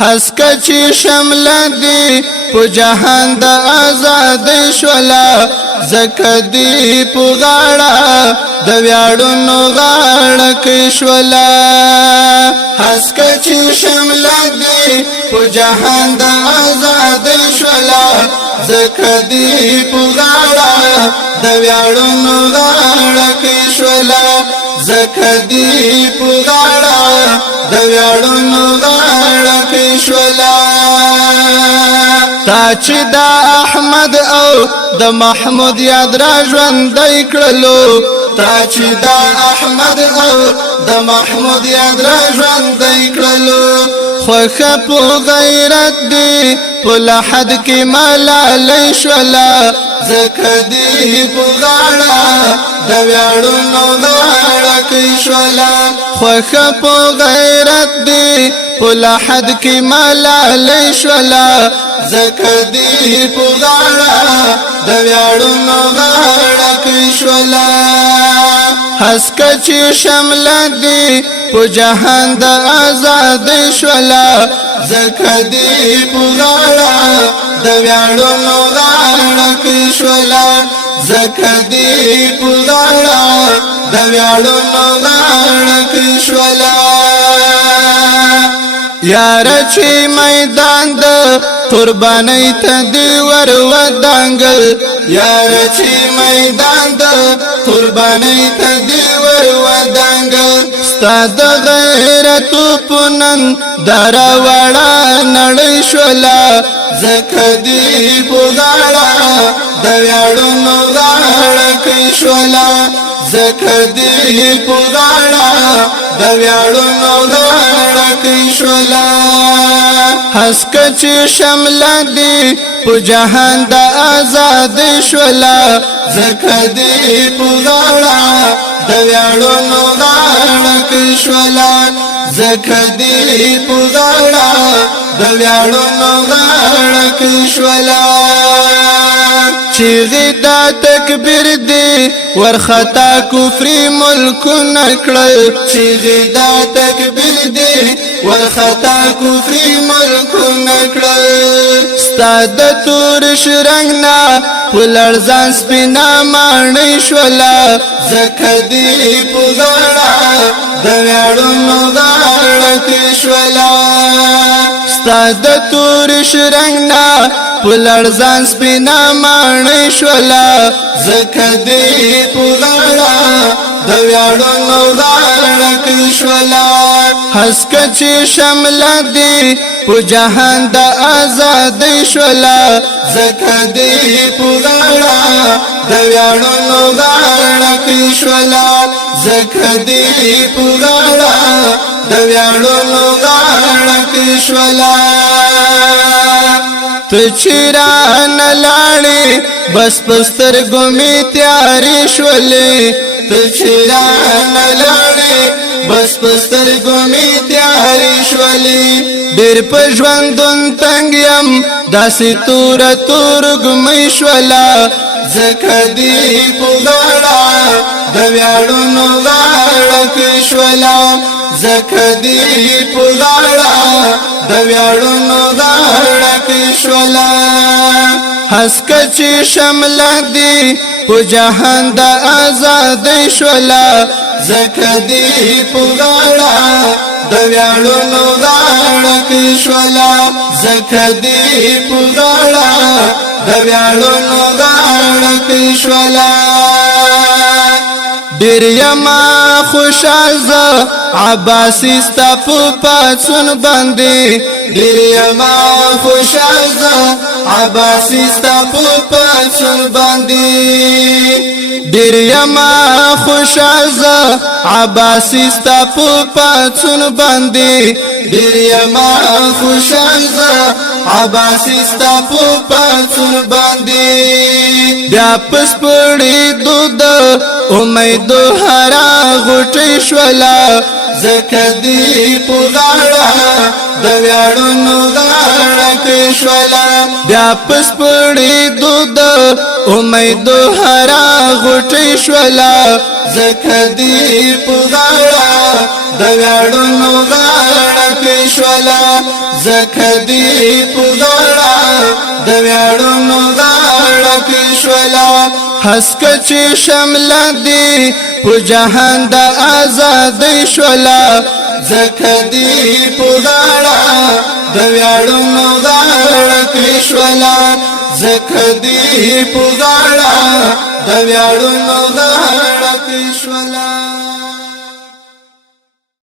حسکه چې شمله دی په جهان د آزاد شولا زکه دی په غاړه د ویاړونو غاړه کې شولا حسکه چې شمله دی په جهان د آزاد شولا زکه دی په غاړه د ویاړونو غاړه کې شولا زکه دی په غاړه د ویاړونو غاړه کې شولا تا چې د احمد او د محمود یاد را ژوندی کړلو تا چې د احمد او د محمود یاد را ژوندی کړلو خوښه په غیرت دی په لحد کې ملالۍ شولا زکه دی په غاړه د ویاړونو غاړه کې شولا خوښه په غیرت دی په لحد کې ملالۍ شولا زکه دی په غاړه د ویاړونو غاړه کې شولا حسکه چې شمله دی په جهان د آزاد شولا زکه دی په غاړه د ویاړونو غاړه کې شولا زکه دی په غاړه د ویاړونو غاړه کې شولا یار چې میدان د قربانۍ ته دی ور ودانګل یار چې میدان د قربانۍ ته دی ور ودانګل ستا د غیرت پنن دارا وړه نړۍ شولا زکه دی په غاړه د ویاړونو غاړه کې شولا زکه دی په غاړه د ویاړونو غاړه کې شولا حسکه چې شمله دی په جهان د آزاد شولا زکه دی په غاړه د ویاړونو غاړه کې شولا زکه دی په غاړه د ویاړونو غاړه کې شولا چیغی دا تکبیر دی ورخطا کفری ملکونه کړل چیغی دا تکبیر دی ورخطا کفری ملکونه کړل ستا د تور شرنګ نه په لړزان سپینا ماڼۍ شولا زکه دی په غاړه د ویاړونو غاړه کې شولا ستا د تور شرنګ نه په لړزان سپینا ماڼۍ شولا زکه دی په غاړه د ویاړونو غاړه کې شولا حسکه چې شمله دی په جهان د آزاد شولا زکه دی په غاړه د ویاړونو غاړه کې شولا زکه دی په غاړه د ویاړونو غاړه کې شولا ته چیران لاړې بس پستر ګمې تیارې شولې ته چیران لاړې بس پستر ګمې تیارې شولې ډېر په ژوندون تنګ یم داسې توره تور ګمې شولا زکه دی په غاړه د ویاړونو غاړه کې شولا زکه دی په غاړه د ویاړونو غاړه کې شولا حسکه چې شمله دی په جهان د آزاد شولا زکه دی په غاړه د ویاړونو غاړه کې شولا زکه دی په غاړه د ویاړونو غاړه کې شولا ډېر یما خوشاله عباسی ستا په پاڅون باندې ډېر یما خوشاله عباسی ستا په پاڅون باندې ډېر یما خوشاله عباسی ستا په پاڅون باندې ډېر یما خوشاله عباسی ستا په پاڅون باندې بیا پس پړې دود امید هرا غټې شولا زکه دی په غاړه د ویاړونو غاړه کې شولا بیا پس پړې دود امید هرا غټې شولا زکه دی په غاړه د ویاړونو غاړه کې شولا زکه دی پزړه د ویاړونو غاړه کې شولا حسک چې شمل دی په جهان د آزادۍ شولا زکه دی پزړه د ویاړونو غاړه کې شولا زکه دی پزړه د ویاړونو غاړه کې شولا